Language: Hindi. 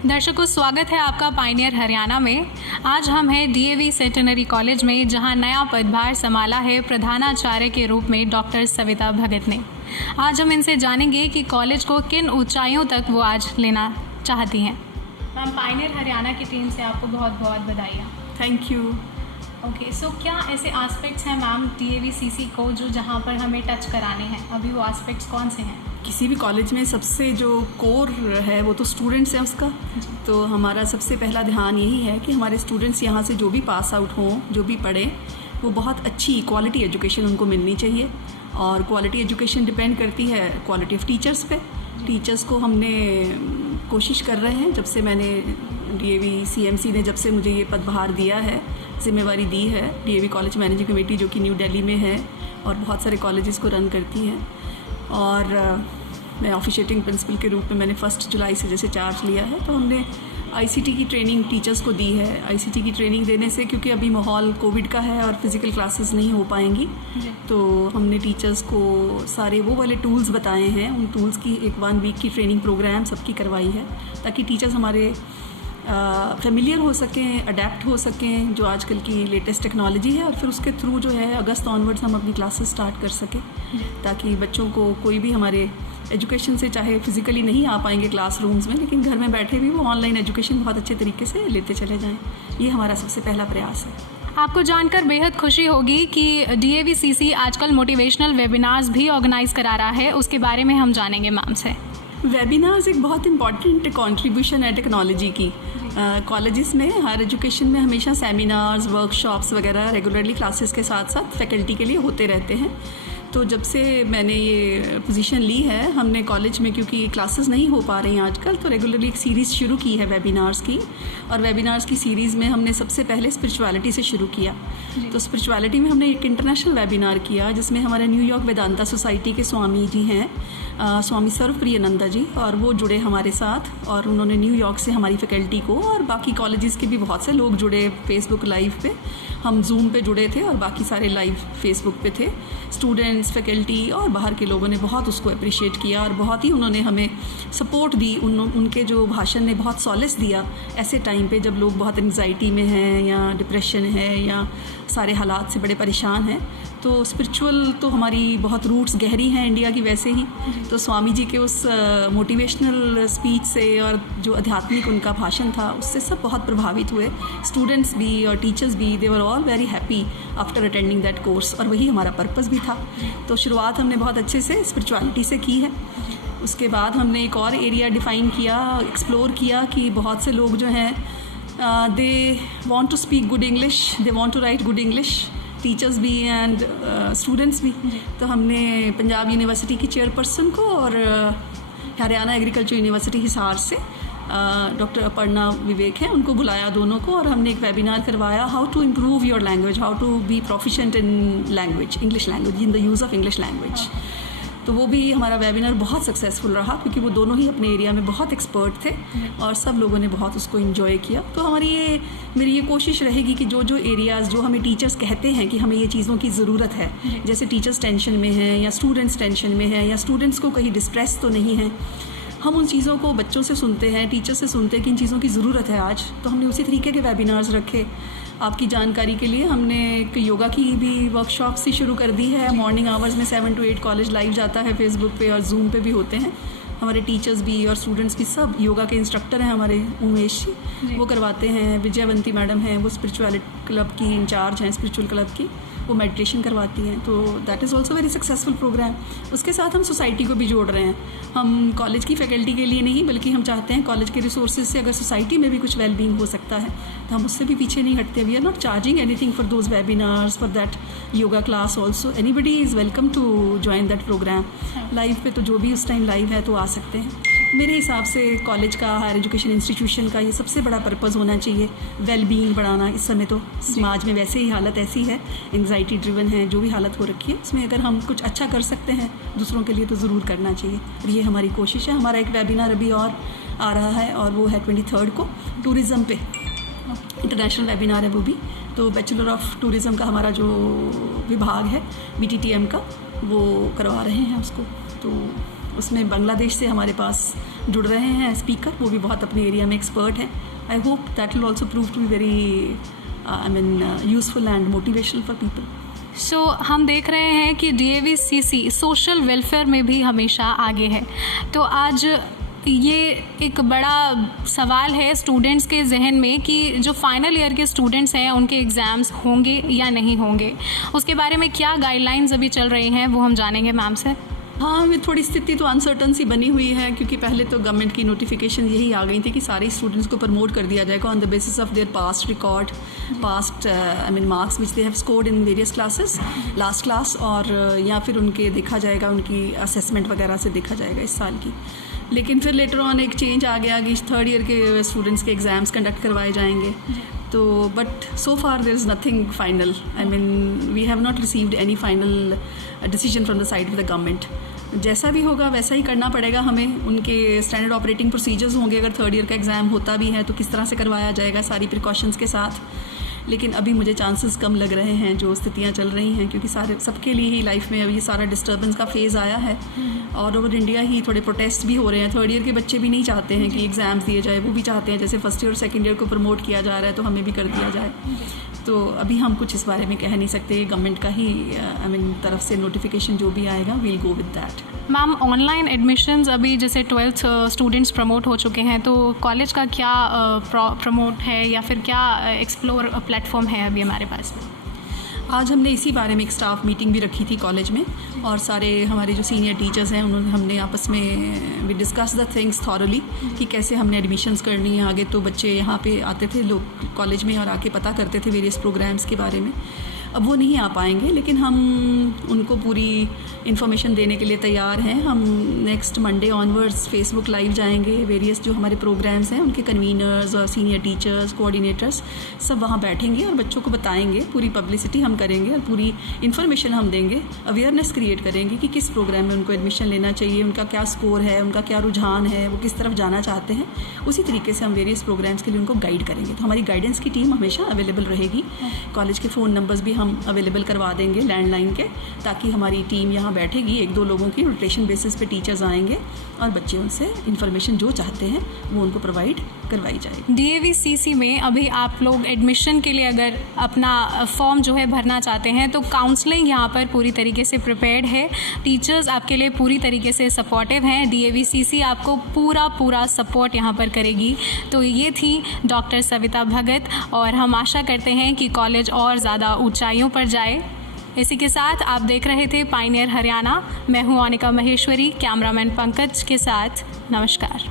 दर्शकों, स्वागत है आपका पायनियर हरियाणा में। आज हम हैं डीएवी सेंटेनरी कॉलेज में, जहां नया पदभार संभाला है प्रधानाचार्य के रूप में डॉक्टर सविता भगत ने। आज हम इनसे जानेंगे कि कॉलेज को किन ऊंचाइयों तक वो आज लेना चाहती हैं। मैम, पायनियर हरियाणा की टीम से आपको बहुत बहुत बधाइयाँ। Thank you. ओके, सो क्या ऐसे एस्पेक्ट्स हैं मैम डीएवीसीसी को जो जहाँ पर हमें टच कराने हैं? अभी वो एस्पेक्ट्स कौन से हैं? किसी भी कॉलेज में सबसे जो कोर है वो तो स्टूडेंट्स हैं उसका। तो हमारा सबसे पहला ध्यान यही है कि हमारे स्टूडेंट्स यहाँ से जो भी पास आउट हों, जो भी पढ़ें, वो बहुत अच्छी क्वालिटी एजुकेशन उनको मिलनी चाहिए। और क्वालिटी एजुकेशन डिपेंड करती है क्वालिटी ऑफ टीचर्स पे। टीचर्स को हमने कोशिश कर रहे हैं, जब से मैंने डीएवी सीएमसी ने जब से मुझे ये पदभार दिया है, जिम्मेवारी दी है, डीएवी कॉलेज मैनेजिंग कमेटी जो कि न्यू दिल्ली में है और बहुत सारे कॉलेजेस को रन करती हैं। और मैं ऑफिशिएटिंग प्रिंसिपल के रूप में मैंने 1 जुलाई से जैसे चार्ज लिया है, तो हमने आईसीटी की ट्रेनिंग टीचर्स को दी है। आईसीटी की ट्रेनिंग देने से, क्योंकि अभी माहौल कोविड का है और फिज़िकल क्लासेस नहीं हो पाएंगी, तो हमने टीचर्स को सारे वो वाले टूल्स बताए हैं। उन टूल्स की एक 1 वीक की ट्रेनिंग प्रोग्राम सबकी करवाई है, ताकि टीचर्स हमारे फेमिलियर हो सकें, अडेप्ट हो सकें जो आजकल की लेटेस्ट टेक्नोलॉजी है। और फिर उसके थ्रू जो है अगस्त ऑनवर्ड्स हम अपनी क्लासेस स्टार्ट कर सकें, ताकि बच्चों को कोई भी हमारे एजुकेशन से, चाहे फिज़िकली नहीं आ पाएंगे क्लासरूम्स में, लेकिन घर में बैठे भी वो ऑनलाइन एजुकेशन बहुत अच्छे तरीके से लेते चले जाएं। ये हमारा सबसे पहला प्रयास है। आपको जानकर बेहद खुशी होगी कि डीएवीसीसी आजकल मोटिवेशनल वेबिनार्स भी ऑर्गेनाइज करा रहा है। उसके बारे में हम जानेंगे मैम से। वेबिनार्स एक बहुत इंपॉर्टेंट कंट्रीब्यूशन है टेक्नोलॉजी की। कॉलेजेस में, हायर एजुकेशन में हमेशा सेमिनार्स, वर्कशॉप्स वगैरह रेगुलरली क्लासेस के साथ साथ फैकल्टी के लिए होते रहते हैं। तो जब से मैंने ये पोजीशन ली है, हमने कॉलेज में, क्योंकि क्लासेस नहीं हो पा रही हैं आजकल, तो रेगुलरली एक सीरीज़ शुरू की है वेबिनार्स की। और वेबिनार्स की सीरीज़ में हमने सबसे पहले स्पिरिचुअलिटी से शुरू किया। तो स्पिरिचुअलिटी में हमने एक इंटरनेशनल वेबिनार किया, जिसमें हमारे न्यूयॉर्क वेदांता सोसाइटी के स्वामी जी हैं, स्वामी सर्वप्रियानंदा जी, और वो जुड़े हमारे साथ। और उन्होंने न्यूयॉर्क से हमारी फैकल्टी को, और बाकी कॉलेजेस के भी बहुत से लोग जुड़े फेसबुक लाइव पे। हम जूम पे जुड़े थे और बाकी सारे लाइव फेसबुक पे थे। स्टूडेंट्स, फैकल्टी और बाहर के लोगों ने बहुत उसको अप्रिशिएट किया और बहुत ही उन्होंने हमें सपोर्ट दी। उनके जो भाषण ने बहुत सॉलेस दिया ऐसे टाइम पे, जब लोग बहुत एंग्जाइटी में हैं या डिप्रेशन है या सारे हालात से बड़े परेशान हैं। तो स्पिरिचुअल तो हमारी बहुत रूट्स गहरी हैं इंडिया की वैसे ही। तो स्वामी जी के उस मोटिवेशनल स्पीच से और जो आध्यात्मिक उनका भाषण था, उससे सब बहुत प्रभावित हुए। स्टूडेंट्स भी और टीचर्स भी, they were all very happy after attending that course. और वही हमारा पर्पस भी था। तो शुरुआत हमने बहुत अच्छे से स्पिरिचुअलिटी से की है। उसके बाद हमने एक और एरिया डिफ़ाइन किया, एक्सप्लोर किया कि बहुत से लोग जो हैं, they want to speak good English, they want to write good English, teachers भी एंड स्टूडेंट्स भी। तो हमने पंजाब यूनिवर्सिटी की चेयरपर्सन को और हरियाणा एग्रीकल्चर यूनिवर्सिटी हिसार से डॉक्टर अपर्णा विवेक हैं, उनको बुलाया दोनों को, और हमने एक वेबिनार करवाया, how to improve your language, how to be proficient in language, English language, in the use of English language. तो वो भी हमारा वेबिनार बहुत सक्सेसफुल रहा, क्योंकि वो दोनों ही अपने एरिया में बहुत एक्सपर्ट थे और सब लोगों ने बहुत उसको इन्जॉय किया। तो मेरी ये कोशिश रहेगी कि जो एरियाज़ जो हमें टीचर्स कहते हैं कि हमें ये चीज़ों की ज़रूरत है, जैसे टीचर्स टेंशन में हैं या स्टूडेंट्स टेंशन में हैं या स्टूडेंट्स को कहीं डिस्ट्रेस तो नहीं है, हम उन चीज़ों को बच्चों से सुनते हैं, टीचर से सुनते हैं कि इन चीज़ों की ज़रूरत है आज। तो हमने उसी तरीके के वेबिनार्स रखे। आपकी जानकारी के लिए हमने एक योगा की भी वर्कशॉप सी शुरू कर दी है। मॉर्निंग आवर्स में 7 to 8 कॉलेज लाइव जाता है फेसबुक पे, और जूम पे भी होते हैं। हमारे टीचर्स भी और स्टूडेंट्स भी सब योगा के इंस्ट्रक्टर हैं हमारे, उमेश जी, वो करवाते हैं। विजयवंती मैडम हैं, वो स्पिरिचुअलिटी क्लब की इंचार्ज हैं, स्पिरिचुअल क्लब की, वो मेडिटेशन करवाती हैं। तो that is also very successful programme. उसके साथ हम सोसाइटी को भी जोड़ रहे हैं। हम कॉलेज की फैकल्टी के लिए नहीं, बल्कि हम चाहते हैं कॉलेज के रिसोर्सेज से अगर सोसाइटी में भी कुछ वेलबींग हो सकता है तो हम उससे भी पीछे नहीं हटते। We are not charging anything for those webinars, for that yoga class also. Anybody is welcome to join that programme. Live पे तो जो भी उस टाइम लाइव है तो आ सकते हैं। मेरे हिसाब से कॉलेज का, हायर एजुकेशन इंस्टीट्यूशन का ये सबसे बड़ा पर्पज़ होना चाहिए, वेलबींग बढ़ाना। इस समय तो समाज में वैसे ही हालत ऐसी है, एंग्जाइटी ड्रिवन है, जो भी हालत हो रखी है, उसमें अगर हम कुछ अच्छा कर सकते हैं दूसरों के लिए तो ज़रूर करना चाहिए। और ये हमारी कोशिश है। हमारा एक वेबिनार अभी और आ रहा है, और वो है 23 को, टूरिज़म पे, इंटरनेशनल वेबिनार है वो भी। तो बैचलर ऑफ टूरिज़म का हमारा जो विभाग है BTTM का, वो करवा रहे हैं उसको। तो उसमें बांग्लादेश से हमारे पास जुड़ रहे हैं स्पीकर, वो भी बहुत अपने एरिया में एक्सपर्ट हैं. I hope that will also prove to be very useful and motivational for people. So हम देख रहे हैं कि DAVCC सोशल वेलफेयर में भी हमेशा आगे है. तो आज ये एक बड़ा सवाल है स्टूडेंट्स के जहन में कि जो फाइनल ईयर के स्टूडेंट्स हैं उनके एग्ज़ाम्स होंगे या नहीं होंगे. उसके बारे में क्या गाइडलाइंस अभी चल रही हैं वो हम जानेंगे मैम से. हाँ, ये थोड़ी स्थिति तो अनसर्टन सी बनी हुई है, क्योंकि पहले तो गवर्नमेंट की नोटिफिकेशन यही आ गई थी कि सारे स्टूडेंट्स को प्रमोट कर दिया जाएगा on the basis of their past record, past marks which they have scored in various classes, last class, और या फिर उनके देखा जाएगा उनकी असेसमेंट वगैरह से देखा जाएगा इस साल की. लेकिन फिर लेटर ऑन एक चेंज आ गया कि थर्ड ईयर के स्टूडेंट्स के एग्ज़ाम्स कंडक्ट करवाए जाएंगे. तो but so far there is nothing final. I mean we have not received any final decision from the side of the government. जैसा भी होगा वैसा ही करना पड़ेगा हमें. उनके स्टैंडर्ड ऑपरेटिंग प्रोसीजर्स होंगे, अगर थर्ड ईयर का एग्ज़ाम होता भी है तो किस तरह से करवाया जाएगा सारी प्रिकॉशंस के साथ. लेकिन अभी मुझे चांसेस कम लग रहे हैं जो स्थितियां चल रही हैं, क्योंकि सारे सबके लिए ही लाइफ में अभी ये सारा डिस्टर्बेंस का फेज़ आया है. और ओवर इंडिया ही थोड़े प्रोटेस्ट भी हो रहे हैं. थर्ड ईयर के बच्चे भी नहीं चाहते हैं कि एग्ज़ाम्स दिए जाए, वो भी चाहते हैं जैसे फर्स्ट ईयर और सेकेंड ईयर को प्रमोट किया जा रहा है तो हमें भी कर दिया जाए. तो अभी हम कुछ इस बारे में कह नहीं सकते. गवर्नमेंट का ही तरफ से नोटिफिकेशन जो भी आएगा we'll go with that. Ma'am, online admissions अभी जैसे 12th स्टूडेंट्स प्रमोट हो चुके हैं, तो कॉलेज का क्या प्रमोट है या फिर क्या एक्सप्लोर प्लेटफॉर्म है अभी हमारे पास में? आज हमने इसी बारे में एक स्टाफ मीटिंग भी रखी थी कॉलेज में, और सारे हमारे जो सीनियर टीचर्स हैं हमने आपस में we discuss the things thoroughly कि कैसे हमने एडमिशन्स करनी है आगे. तो बच्चे यहाँ पे आते थे लोग कॉलेज में और आके पता करते थे वेरियस प्रोग्राम्स के बारे में. अब वो नहीं आ पाएंगे, लेकिन हम उनको पूरी इन्फॉर्मेशन देने के लिए तैयार हैं. हम next Monday onwards Facebook live जाएंगे. वेरियस जो हमारे प्रोग्राम्स हैं उनके कन्वीनर्स और सीनियर टीचर्स, कोऑर्डिनेटर्स सब वहाँ बैठेंगे और बच्चों को बताएंगे. पूरी पब्लिसिटी हम करेंगे और पूरी इन्फॉर्मेशन हम देंगे. अवेयरनेस क्रिएट करेंगे कि किस प्रोग्राम में उनको एडमिशन लेना चाहिए, उनका क्या स्कोर है, उनका क्या रुझान है, वो किस तरफ जाना चाहते हैं. उसी तरीके से हम वेरियस प्रोग्राम्स के लिए उनको गाइड करेंगे. तो हमारी गाइडेंस की टीम हमेशा अवेलेबल रहेगी. कॉलेज के फ़ोन नंबर्स भी हम अवेलेबल करवा देंगे लैंडलाइन के, ताकि हमारी टीम यहाँ बैठेगी. 1-2 लोगों की रोटेशन बेसिस पे टीचर्स आएंगे और बच्चे उनसे इन्फॉर्मेशन जो चाहते हैं वो उनको प्रोवाइड करवाई जाएगी. DAVCC में अभी आप लोग एडमिशन के लिए अगर अपना फॉर्म जो है भरना चाहते हैं तो काउंसलिंग यहाँ पर पूरी तरीके से प्रिपेयर्ड है. टीचर्स आपके लिए पूरी तरीके से सपोर्टिव हैं. DAVCC आपको पूरा सपोर्ट यहाँ पर करेगी. तो ये थी डॉक्टर सविता भगत, और हम आशा करते हैं कि कॉलेज और ज़्यादा ऊंचाइयों पर जाए. इसी के साथ आप देख रहे थे पायनियर हरियाणा. मैं हूँ अनिका महेश्वरी, कैमरामैन पंकज के साथ. नमस्कार.